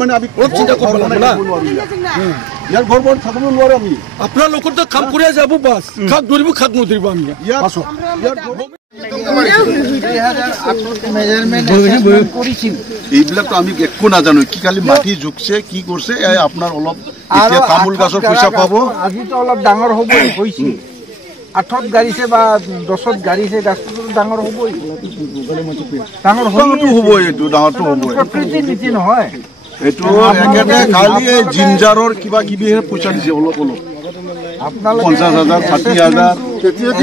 মানে আমি অলপ চিন্তা কৰিব না ইয়াৰ ঘৰ বন থাকিব নোৱাৰো আমি আপোনাৰ লগত কাম কৰি যাব বাস খাক ধৰিব খাক নধৰিব আমি এইবিলাক আমি একো নাজানো কি কালি মাটি জুকছে কি কৰিছে আপোনাৰ অলপ এতিয়া তামোল গাছৰ পইচা পাব আজিতো অলপ ডাঙৰ হ'ব হৈছে 8ত গাড়ীছে বা 10ত গাড়ীছে গাছটো ডাঙৰ হ'বই ডাঙৰ হ'ব এইটো ডাঙৰটো হ'ব প্ৰকৃতি নীতি নহয় এইটো একেবাৰে খালি জিঞ্জাৰৰ কিবা কিবি পইচা দিছে অলপ অলপ আপোনালোকে 50,000 60,000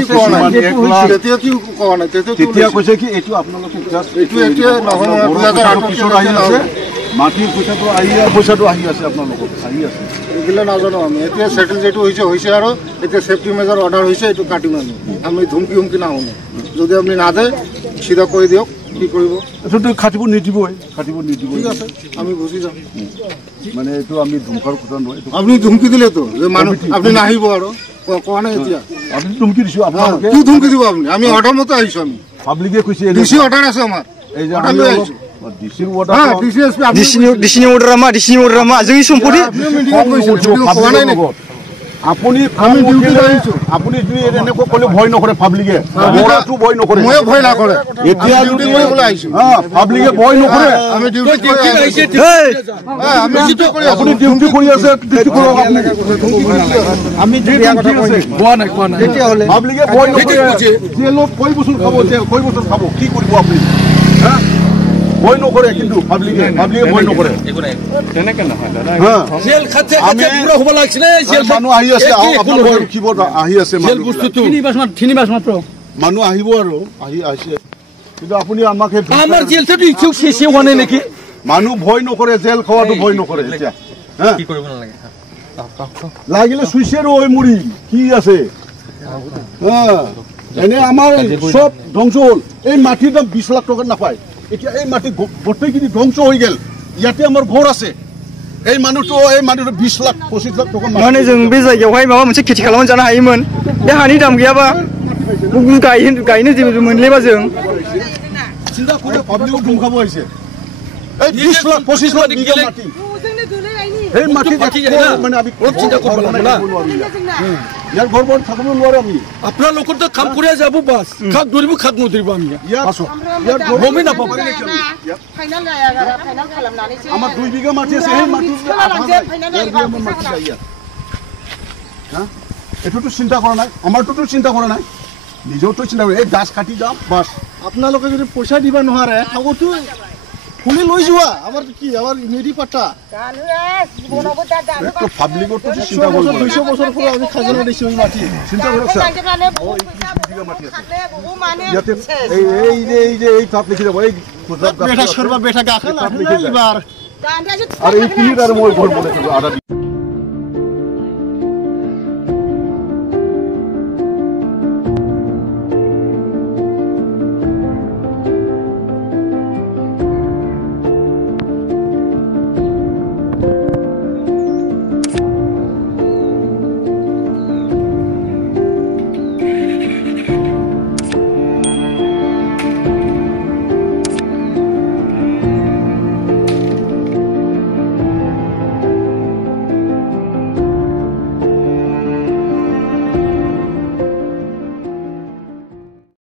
তেতিয়া কৈছে কি এইটো আপোনালোকে এইটো এতিয়া নহয় পিছত আহি আছে মাটিৰ পইচাটো আহি আছে আপোনালোকৰ আহি আছে এইগিলা নাজানো আমি এতিয়া সেটেল যেটো হৈছে আৰু এতিয়া সেফটি মেজাৰ অৰ্ডাৰ হৈছে এইটো কাটিম আমি ধুমকি নাহুনে যদি আপুনি না দে সিধা কৈ দিয়ক কি কৰিব এইটো কাটিব নিদিবই ঠিক আছে আমি বুজি যাম মানে এইটো আমি ধুমকাৰ কথা নহয় আপুনি ধুমকি দিলে তো যে মানুহ আপুনি নাহিব আৰু কোৱা নাই এতিয়া আপুনি ধুমকি দিছো আপোনালোকে কি ধুমকি দিব আপুনি আমি অৰ্ডাৰ মতে আহিছো আমি পাব্লিকে কৈছে ডিসি অৰ্ডাৰ আছে আমাৰ এই যে অৰ্ডাৰ লৈ আহিছো ডিসি অৰ্ডাৰ ডিসি অৰ্ডাৰ আমা আজি সম্পত্তি কোৱা নাই নেকি আপুনি আমি ডিউটি কৰিছো আপুনি যদি এনেকৈ কলে ভয় নকৰে পাব্লিকে মোৰাটো ভয় নকৰে মই ভয় না কৰে এতিয়া ডিউটি কৰিবলৈ আহিছো পাব্লিকে ভয় নকৰে আমি ডিউটি কৰি আহিছো আমি ডিউটি কৰি আপুনি ডিউটি কৰি আছে ডিউটি কৰক আমি ডিউটি কথা কৈছে কোৱা নাই তেতিয়া হলে পাব্লিকে ভয় নকৰে জেলত কই বছৰ খাব কি কৰিব আপুনি ভয় নকৰে কিন্তু পাব্লিকে ভয় নকৰে তেনেকে নহয় দাদা জেল খাতে পুৰা হ'ব লাগছিলে জেল মানুহ আহি আছে আপোনাৰ কিবৰ্ড আহি আছে জেল বস্তুটো 3 মাস মাত্ৰ মানুহ আহিব আৰু আহি আছে কিন্তু আপুনি আমাকে আমাৰ জেলটো ইচ্ছুক শেষে হোৱা নাই নেকি মানুহ ভয় নকৰে জেল খোৱাটো ভয় নকৰে এতিয়া কি কৰিব নালাগে লাগিলে সুইচেৰ ওই মুৰি কি আছে এনে আমাৰ সব ধ্বংস হ'ল এই মাটিটা 20 লাখ টকা নাপায় এতিয়া এই মাটি গোটেইখিনি ধ্বংস হৈ গেল ইয়াতে আমাৰ ঘৰ আছে এই মানুহটো 20 লাখ 25 লাখ টকা মানে जों बे जायगायावहाय माबा मोनसे खेथि खालामनानै जानो हायोमोन बे हानि दाम गैयाबा गायनो जेबो मोनलेबा जों চিন্তা কৰে পাব্লিক ধুমখাব হৈছে এই 20 লাখ 25 লাখ বিঘা মাটি এই মাটি মানে আমি অলপ চিন্তা কৰিব না ইয়াৰ ঘৰ বন থাকিব নোৱাৰো আমি আপোনাৰ লগত কাম কৰি যাব বাস খাক ধৰিব খাক নধৰিব আমি ইয়াৰ ঘৰ গমে নাপাব ফাইনাল খালামনানैसो আমাৰ 2 বিঘা মাটি আছে এই মাটি এটোটো চিন্তা কৰা নাই আমাৰটোতো চিন্তা কৰা নাই নিজৰটো চিন্তা কৰে এই গাছ কাটি যাম বাস আপোনালোকে যদি পইচা দিবা নোৱাৰে আগতো খুলি লৈ যোৱা আমাৰ কি আমাৰ নেডি পাটা তো পাব্লিকৰ তো চিন্তা কৰিব 200 বছৰ পৰা আমি খাজনা দিছো এই মাটি চিন্তা কৰক স্যাৰ এই যে এই তাপ লিখি যাব এই বেটা সরবা বেটা গাখা না এবার আর এই কিনি আর মই ঘর বলে আদা